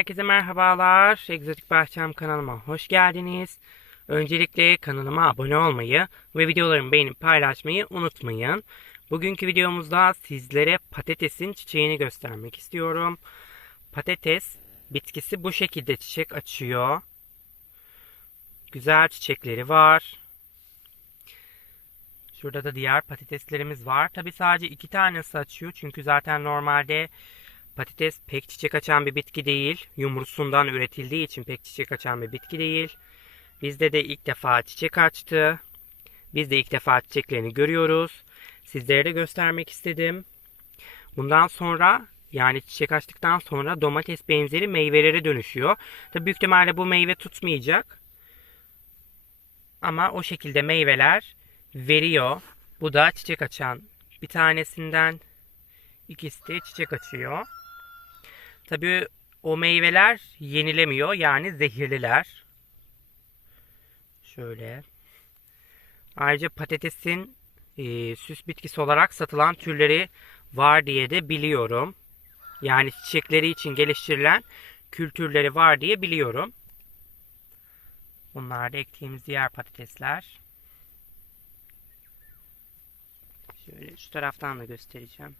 Herkese merhabalar. Egzotik Bahçem kanalıma hoş geldiniz. Öncelikle kanalıma abone olmayı ve videolarımı beğenip paylaşmayı unutmayın. Bugünkü videomuzda sizlere patatesin çiçeğini göstermek istiyorum. Patates bitkisi bu şekilde çiçek açıyor. Güzel çiçekleri var. Şurada da diğer patateslerimiz var. Tabi sadece iki tanesi açıyor. Çünkü zaten normalde Patates pek çiçek açan bir bitki değil. Yumrusundan üretildiği için pek çiçek açan bir bitki değil. Bizde de ilk defa çiçek açtı. Biz de ilk defa çiçeklerini görüyoruz. Sizlere de göstermek istedim. Bundan sonra yani çiçek açtıktan sonra domates benzeri meyvelere dönüşüyor. Tabii büyük ihtimalle bu meyve tutmayacak. Ama o şekilde meyveler veriyor. Bu da çiçek açan bir tanesinden ikisi de çiçek açıyor. Tabii o meyveler yenilemiyor yani zehirliler. Şöyle. Ayrıca patatesin e, süs bitkisi olarak satılan türleri var diye de biliyorum. Yani çiçekleri için geliştirilen kültürleri var diye biliyorum. Bunlar da ektiğimiz diğer patatesler. Şöyle şu taraftan da göstereceğim.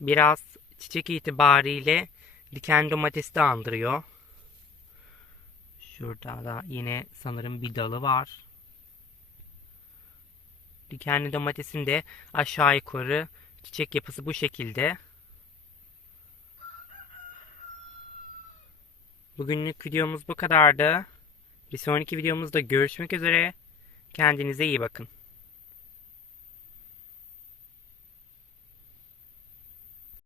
Biraz çiçek itibariyle diken domatesi de andırıyor. Şurada da yine sanırım bir dalı var. Dikenli domatesin de aşağı yukarı çiçek yapısı bu şekilde. Bugünlük videomuz bu kadardı. Bir sonraki videomuzda görüşmek üzere. Kendinize iyi bakın.